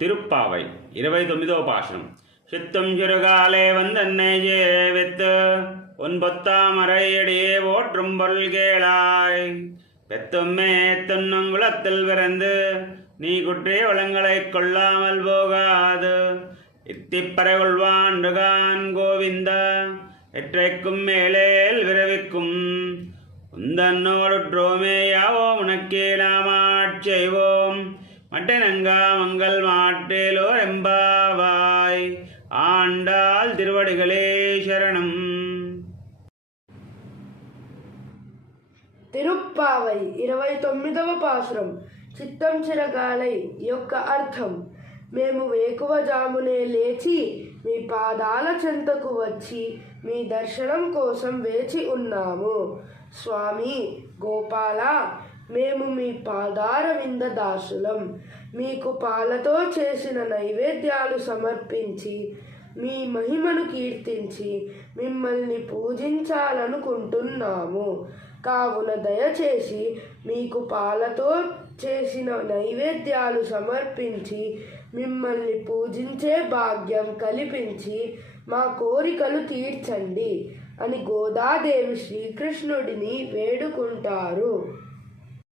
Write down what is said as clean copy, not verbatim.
తిరుప్పావై 29వ పాశనం. சித்தம் சிறுகாலே வந்தன்னை ஜேவித்து உன் பொத்தாமரையடியே போற்றும் பொருள் கேளாய். பெத்தும்மே துன்னுங்குளத்தில் பிறந்து நீ குற்றே வளங்களைக் கொள்ளாமல் போகாது. இத்திப்பறை கொள்வான்றுகான் கோவிந்த எற்றைக்கும் மேலேல் விரவிக்கும் உந்தன்னோடுற்றோமே யாவோம் உனக்கே நாமாட்செய்வோம். மட்டனங்கா மங்கள் மாட்டேலோ எம்பாவாய். ஆண்டாள் திருவடிகளே శరణం. తిరుప్పావై 29వ పాసురం. చిత్తం చిరగాలై యొక్క అర్థం: మేము వేకువజామునే లేచి మీ పాదాల చెంతకు వచ్చి మీ దర్శనం కోసం వేచి ఉన్నాము. స్వామి గోపాల, మేము మీ పాదార వింద దాసులం. మీకు పాలతో చేసిన నైవేద్యాలు సమర్పించి మీ మహిమను కీర్తించి మిమ్మల్ని పూజించాలనుకుంటున్నాము. కావున దయచేసి మీకు పాలతో చేసిన నైవేద్యాలు సమర్పించి మిమ్మల్ని పూజించే భాగ్యం కల్పించి మా కోరికలు తీర్చండి అని గోదాదేవి శ్రీకృష్ణుడిని వేడుకుంటారు.